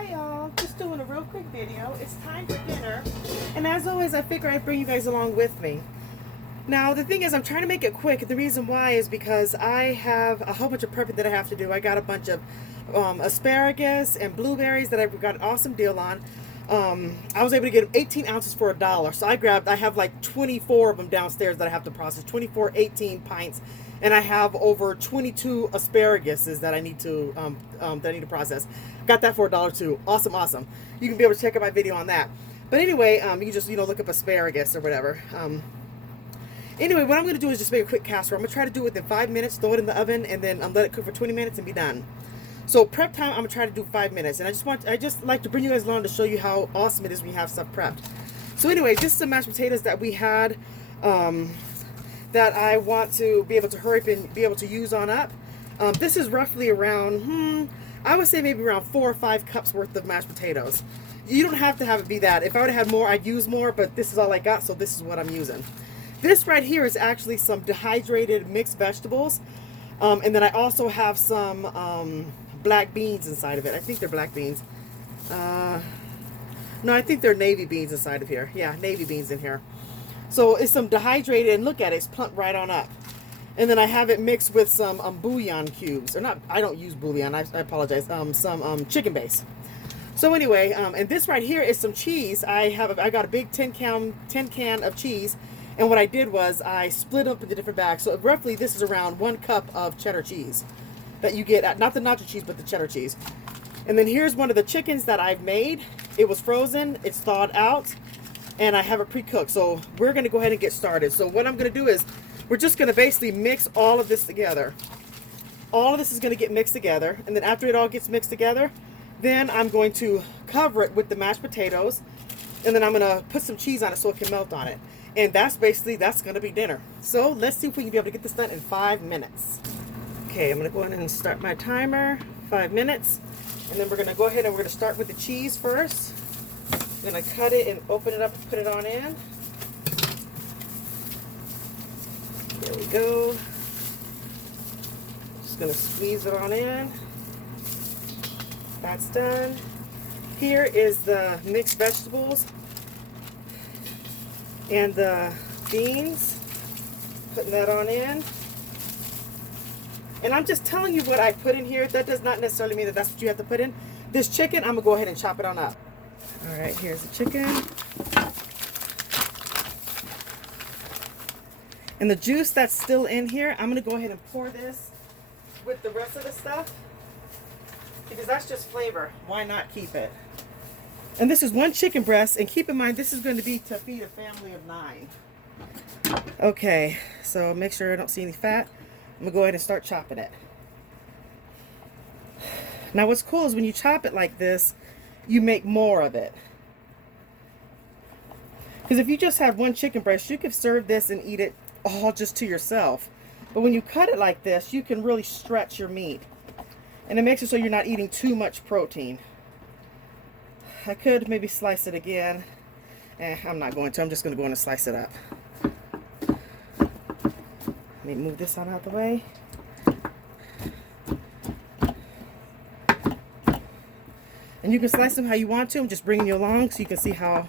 Hi y'all, just doing a real quick video. It's time for dinner, and as always I figure I'd bring you guys along with me. Now the thing is, I'm trying to make it quick. The reason why is because I have a whole bunch of prepping that I have to do. I got a bunch of asparagus and blueberries that I got an awesome deal on. I was able to get 18 ounces for $1, so I have like 24 of them downstairs that I have to process. 24 18 pints, and I have over 22 asparaguses that I need to process. Got that for $1 too. Awesome. You can be able to check out my video on that. But anyway, you can just look up asparagus or whatever. Anyway, what I'm going to do is just make a quick casserole. I'm going to try to do it within 5 minutes, throw it in the oven, and then let it cook for 20 minutes and be done. So prep time, I'm going to try to do 5 minutes. And I just like to bring you guys along to show you how awesome it is when you have stuff prepped. So anyway, this is the mashed potatoes that we had that I want to be able to hurry up and be able to use on up. This is roughly around, I would say maybe around 4 or 5 cups worth of mashed potatoes. You don't have to have it be that. If I would have had more, I'd use more, but this is all I got, so this is what I'm using. This right here is actually some dehydrated mixed vegetables. And then I also have some black beans inside of it. I think they're black beans. No, I think they're navy beans inside of here. Yeah, navy beans in here. So it's some dehydrated, and look at it, it's plumped right on up. And then I have it mixed with some bouillon cubes. Or not, I don't use bouillon, I apologize. Some chicken base. So anyway, and this right here is some cheese. I got a big tin can of cheese. And what I did was I split up into different bags. So roughly this is around 1 cup of cheddar cheese that you get, not the nacho cheese, but the cheddar cheese. And then here's one of the chickens that I've made. It was frozen, it's thawed out, and I have it pre-cooked. So we're gonna go ahead and get started. So what I'm gonna do is, we're just gonna basically mix all of this together. All of this is gonna get mixed together, and then after it all gets mixed together, then I'm going to cover it with the mashed potatoes, and then I'm gonna put some cheese on it so it can melt on it. And that's gonna be dinner. So let's see if we can be able to get this done in 5 minutes. Okay, I'm gonna go ahead and start my timer, 5 minutes. And then we're gonna go ahead and we're gonna start with the cheese first. I'm gonna cut it and open it up and put it on in. There we go. Just gonna squeeze it on in. That's done. Here is the mixed vegetables and the beans. Putting that on in. And I'm just telling you what I put in here. That does not necessarily mean that that's what you have to put in. This chicken, I'm gonna go ahead and chop it on up. All right, here's the chicken. And the juice that's still in here, I'm gonna go ahead and pour this with the rest of the stuff, because that's just flavor. Why not keep it? And this is 1 chicken breast, and keep in mind, this is going to be to feed a family of 9. Okay, so make sure I don't see any fat. I'm going to go ahead and start chopping it. Now what's cool is when you chop it like this, you make more of it. Because if you just have 1 chicken breast, you could serve this and eat it all just to yourself. But when you cut it like this, you can really stretch your meat. And it makes it so you're not eating too much protein. I could maybe slice it again. I'm not going to. I'm just going to go in and slice it up. Let me move this on out the way. And you can slice them how you want to. I'm just bringing you along so you can see how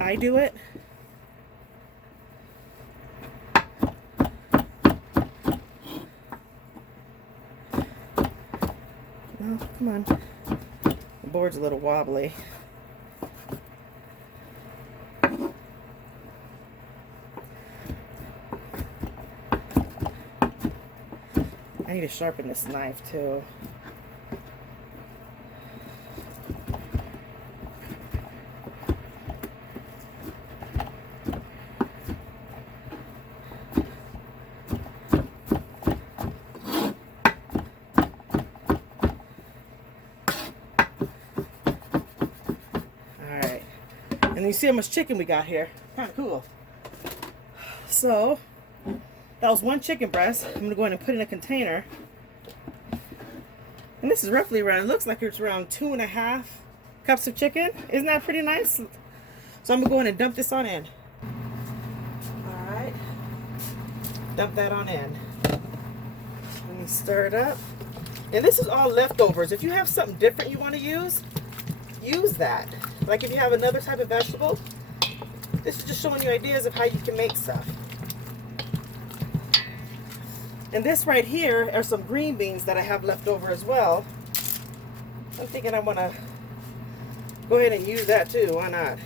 I do it. No, come on. The board's a little wobbly. I need to sharpen this knife too. Alright. And you see how much chicken we got here. Kind of cool. So that was 1 chicken breast. I'm going to go ahead and put it in a container. And this is roughly around, it looks like it's around 2.5 cups of chicken. Isn't that pretty nice? So I'm going to go ahead and dump this on in. Alright. Dump that on in. Let me stir it up. And this is all leftovers. If you have something different you want to use, use that. Like if you have another type of vegetable, this is just showing you ideas of how you can make stuff. And this right here are some green beans that I have left over as well. I'm thinking I want to go ahead and use that too. Why not?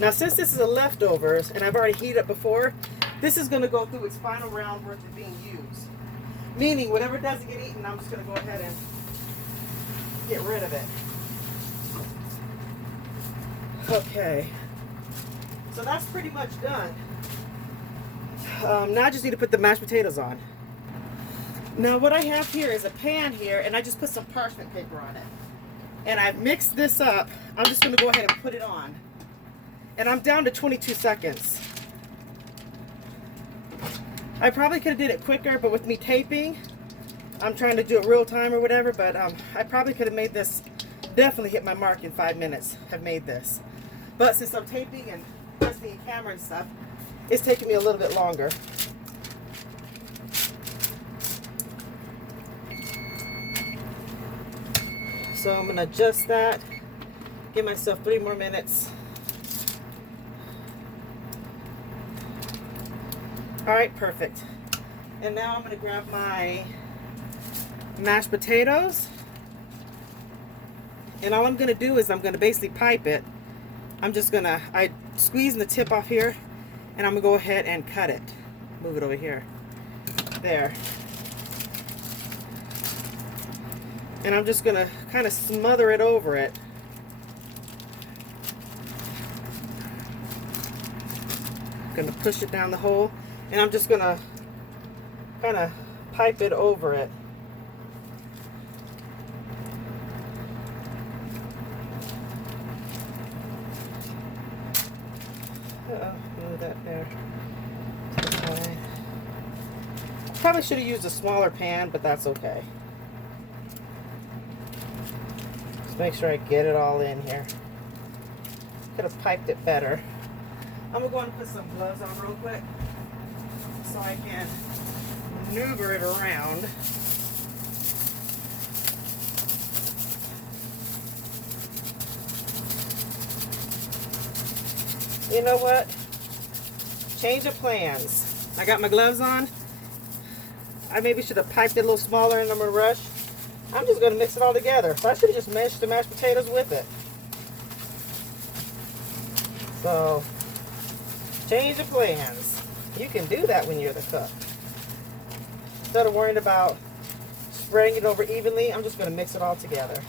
Now, since this is a leftovers and I've already heated up before, this is going to go through its final round worth of being used. Meaning, whatever doesn't get eaten, I'm just going to go ahead and get rid of it. Okay. So that's pretty much done. Now I just need to put the mashed potatoes on. Now what I have here is a pan here, and I just put some parchment paper on it. And I've mixed this up. I'm just going to go ahead and put it on. And I'm down to 22 seconds. I probably could have did it quicker, but with me taping, I'm trying to do it real time or whatever, but I probably could have made this, definitely hit my mark in 5 minutes, have made this. But since I'm taping and pressing the camera and stuff, it's taking me a little bit longer. So I'm gonna adjust that, give myself 3 more minutes. All right, perfect. And now I'm gonna grab my mashed potatoes. And all I'm gonna do is I'm gonna basically pipe it. I squeeze the tip off here, and I'm gonna go ahead and cut it. Move it over here. There. And I'm just gonna kind of smother it over it. Gonna push it down the hole, and I'm just gonna kind of pipe it over it. Move that there. Probably should have used a smaller pan, but that's okay. Just make sure I get it all in here. Could have piped it better. I'm going to put some gloves on real quick so I can maneuver it around. You know what? Change of plans. I got my gloves on. I maybe should have piped it a little smaller and I'm gonna rush. I'm just gonna mix it all together. So I should have just mashed the mashed potatoes with it. So, change of plans. You can do that when you're the cook. Instead of worrying about spreading it over evenly, I'm just gonna mix it all together.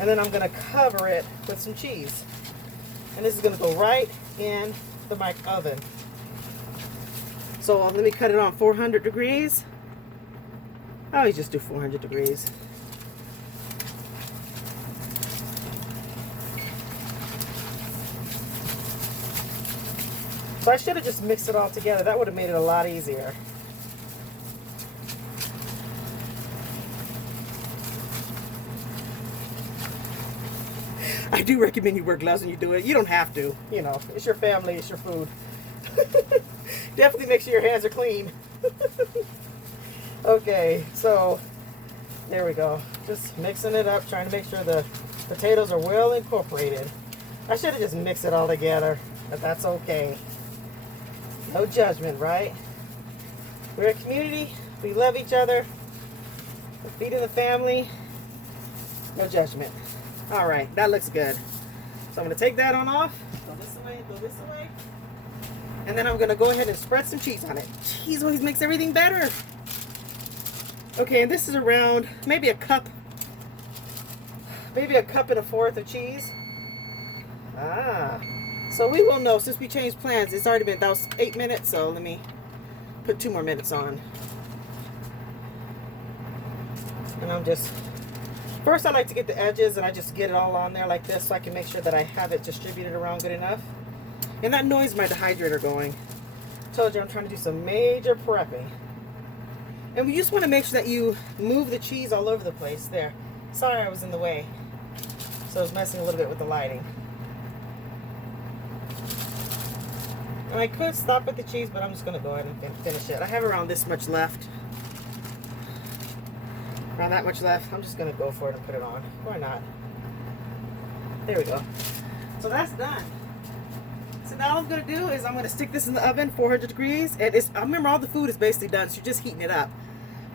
And then I'm gonna cover it with some cheese. And this is going to go right in the oven. So let me cut it on 400 degrees. I always just do 400 degrees. So I should have just mixed it all together. That would have made it a lot easier. I do recommend you wear gloves when you do it. You don't have to. You know, it's your family, it's your food. Definitely make sure your hands are clean. Okay, so there we go. Just mixing it up, trying to make sure the potatoes are well incorporated. I should have just mixed it all together, but that's okay. No judgment, right? We're a community. We love each other. We're feeding the family. No judgment. All right, that looks good. So I'm gonna take that on off, go this away, go this away. And then I'm gonna go ahead and spread some cheese on it. Cheese always makes everything better. Okay, and this is around maybe a cup and a fourth of cheese. So we will know since we changed plans. It's already been, that was 8 minutes, so let me put 2 more minutes on. And I'm just, first I like to get the edges and I just get it all on there like this so I can make sure that I have it distributed around good enough. And that noise my dehydrator going. Told you I'm trying to do some major prepping. And we just want to make sure that you move the cheese all over the place. There. Sorry I was in the way. So I was messing a little bit with the lighting. And I could stop at the cheese, but I'm just going to go ahead and finish it. I have around this much left. Around that much left. I'm just going to go for it and put it on. Why not? There we go. So that's done. So now all I'm going to do is I'm going to stick this in the oven, 400 degrees. And I remember all the food is basically done, so you're just heating it up.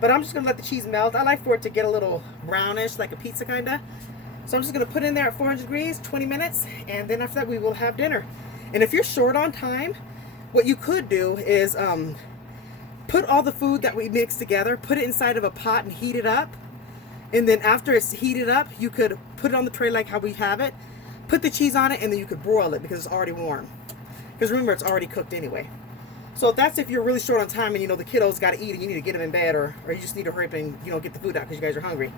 But I'm just going to let the cheese melt. I like for it to get a little brownish, like a pizza kind of. So I'm just going to put it in there at 400 degrees, 20 minutes. And then after that, we will have dinner. And if you're short on time, what you could do is put all the food that we mixed together, put it inside of a pot and heat it up. And then after it's heated up, you could put it on the tray like how we have it, put the cheese on it, and then you could broil it because it's already warm. Because remember, it's already cooked anyway. So that's if you're really short on time and you know the kiddos got to eat and you need to get them in bed, or you just need to hurry up and get the food out because you guys are hungry.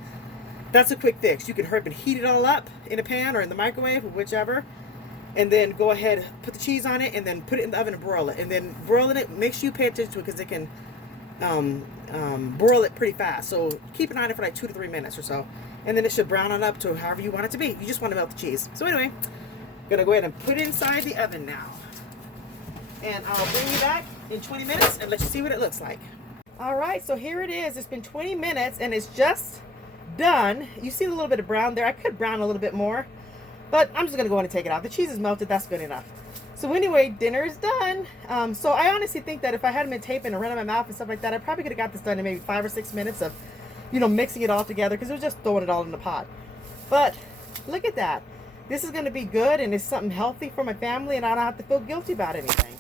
That's a quick fix. You can hurry up and heat it all up in a pan or in the microwave, or whichever. And then go ahead, put the cheese on it, and then put it in the oven and broil it. And then broiling it, make sure you pay attention to it because it can broil it pretty fast. So keep an eye on it for like 2 to 3 minutes or so. And then it should brown it up to however you want it to be. You just want to melt the cheese. So anyway, I'm going to go ahead and put it inside the oven now. And I'll bring you back in 20 minutes and let you see what it looks like. All right, so here it is. It's been 20 minutes and it's just done. You see a little bit of brown there. I could brown a little bit more. But I'm just going to go in and take it out. The cheese is melted. That's good enough. So anyway, dinner is done. So I honestly think that if I hadn't been taping and running my mouth and stuff like that, I probably could have got this done in maybe 5 or 6 minutes of, mixing it all together because it was just throwing it all in the pot. But look at that. This is going to be good and it's something healthy for my family and I don't have to feel guilty about anything.